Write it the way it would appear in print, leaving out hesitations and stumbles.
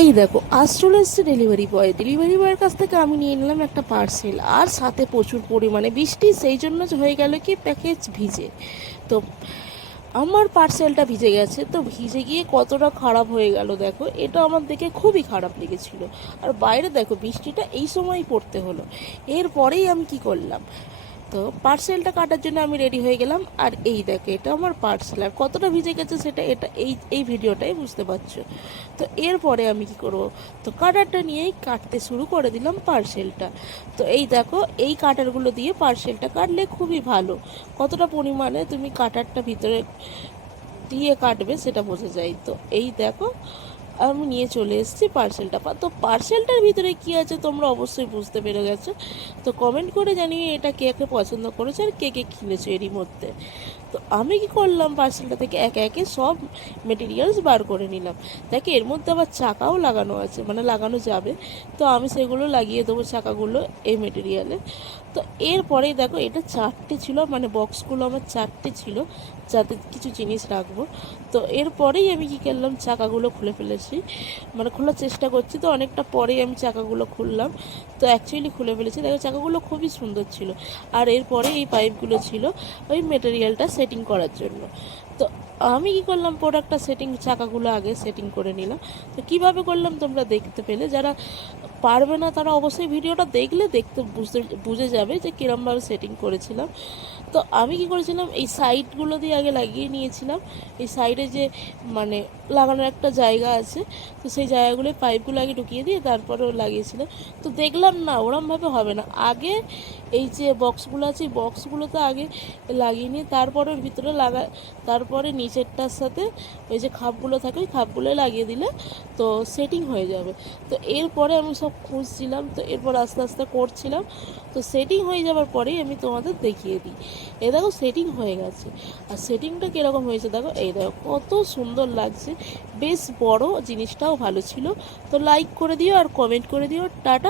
এই দেখো আজ চলে এসছে ডেলিভারি বয়ের কাছ থেকে আমি নিয়ে নিলাম একটা পার্সেল, আর সাথে প্রচুর পরিমাণে বৃষ্টি, সেই জন্য হয়ে গেল কি প্যাকেজ ভিজে। তো আমার পার্সেলটা ভিজে গেছে, তো ভিজে গিয়ে কতটা খারাপ হয়ে গেল দেখো, এটা আমার দেখে খুবই খারাপ লেগেছিল। আর বাইরে দেখো বৃষ্টিটা এই সময়ই পড়তে হলো। এরপরেই আমি কি করলাম, তো পার্সেলটা কাটার জন্য আমি রেডি হয়ে গেলাম। আর এই দেখো এটা আমার পার্সেল, আর কতটা ভিজে গেছে সেটা এই ভিডিওটাই বুঝতে পারছো। তো এরপরে আমি কি করব, তো কাটারটা নিয়েই কাটতে শুরু করে দিলাম পার্সেলটা। তো এই দেখো এই কাটারগুলো দিয়ে পার্সেলটা কাটলে খুবই ভালো, কতটা পরিমাণে তুমি কাটারটা ভিতরে দিয়ে কাটবে সেটা বোঝা যায়। তো এই দেখো আমি নিয়ে চলে এসেছি পার্সেলটা। তো পার্সেলটার ভিতরে কি আছে তোমরা অবশ্যই বুঝতে পেরে গেছো। তো কমেন্ট করে জানিয়ে এটা কে কে পছন্দ করেছে আর কে কে কিনেছো এরই মধ্যে। তো আমি কি করলাম, পার্সেলটা থেকে একে একে সব মেটেরিয়ালস বার করে নিলাম। দেখে এর মধ্যে আবার চাকাও লাগানো আছে, মানে লাগানো যাবে। তো আমি সেগুলো লাগিয়ে দেবো চাকাগুলো এই মেটেরিয়ালে। তো এরপরেই দেখো এটা চারটে ছিল, মানে বক্সগুলো আমার চারটে ছিল, যাতে কিছু জিনিস রাখবো। তো এরপরেই আমি কী করলাম, চাকাগুলো খুলে ফেলেছি, মানে খোলার চেষ্টা করছি। তো অনেকটা পরেই আমি চাকাগুলো খুললাম, তো অ্যাকচুয়ালি খুলে ফেলেছি। দেখো চাকাগুলো খুবই সুন্দর ছিল। আর এরপরে এই পাইপগুলো ছিল ওই মেটেরিয়ালটা সেটিং করার জন্য। তো আমি কি করলাম, প্রোডাক্টটা চাকাগুলো আগে সেটিং করে নিলাম। তো কিভাবে করলাম তোমরা দেখতে পেলে, যারা পারবে না তারা অবশ্যই ভিডিওটা দেখলে বুঝে যাবে যে কীরমভাবে সেটিং করেছিলাম। তো আমি কি করেছিলাম, এই সাইডগুলো দিয়ে আগে লাগিয়ে নিয়েছিলাম। এই সাইডে যে মানে লাগানোর একটা জায়গা আছে, তো সেই জায়গাগুলোয় পাইপগুলো আগে ঢুকিয়ে দিয়ে তারপরেও লাগিয়েছিলাম। তো দেখলাম না ওরমভাবে হবে না, আগে এই যে বক্সগুলো আছে এই বক্সগুলোতে আগে লাগিয়ে নিয়ে তারপরে ওর ভিতরে তারপরে নিচেরটার সাথে ওই যে খাপগুলো থাকে ওই খাপগুলো লাগিয়ে দিলে তো সেটিং হয়ে যাবে। তো এরপরে আমি সব খুঁজছিলাম, তো এরপর আস্তে আস্তে করছিলাম। তো সেটিং হয়ে যাওয়ার পরেই আমি তোমাদের দেখিয়ে দিই। এই দেখো সেটিং হয়ে গেছে। আর সেটিংটা কীরকম হয়েছে দেখো, এই দেখো কত সুন্দর লাগছে, বেশ বড়, জিনিসটাও ভালো ছিল। তো লাইক করে দিও আর কমেন্ট করে দিও। টাটা।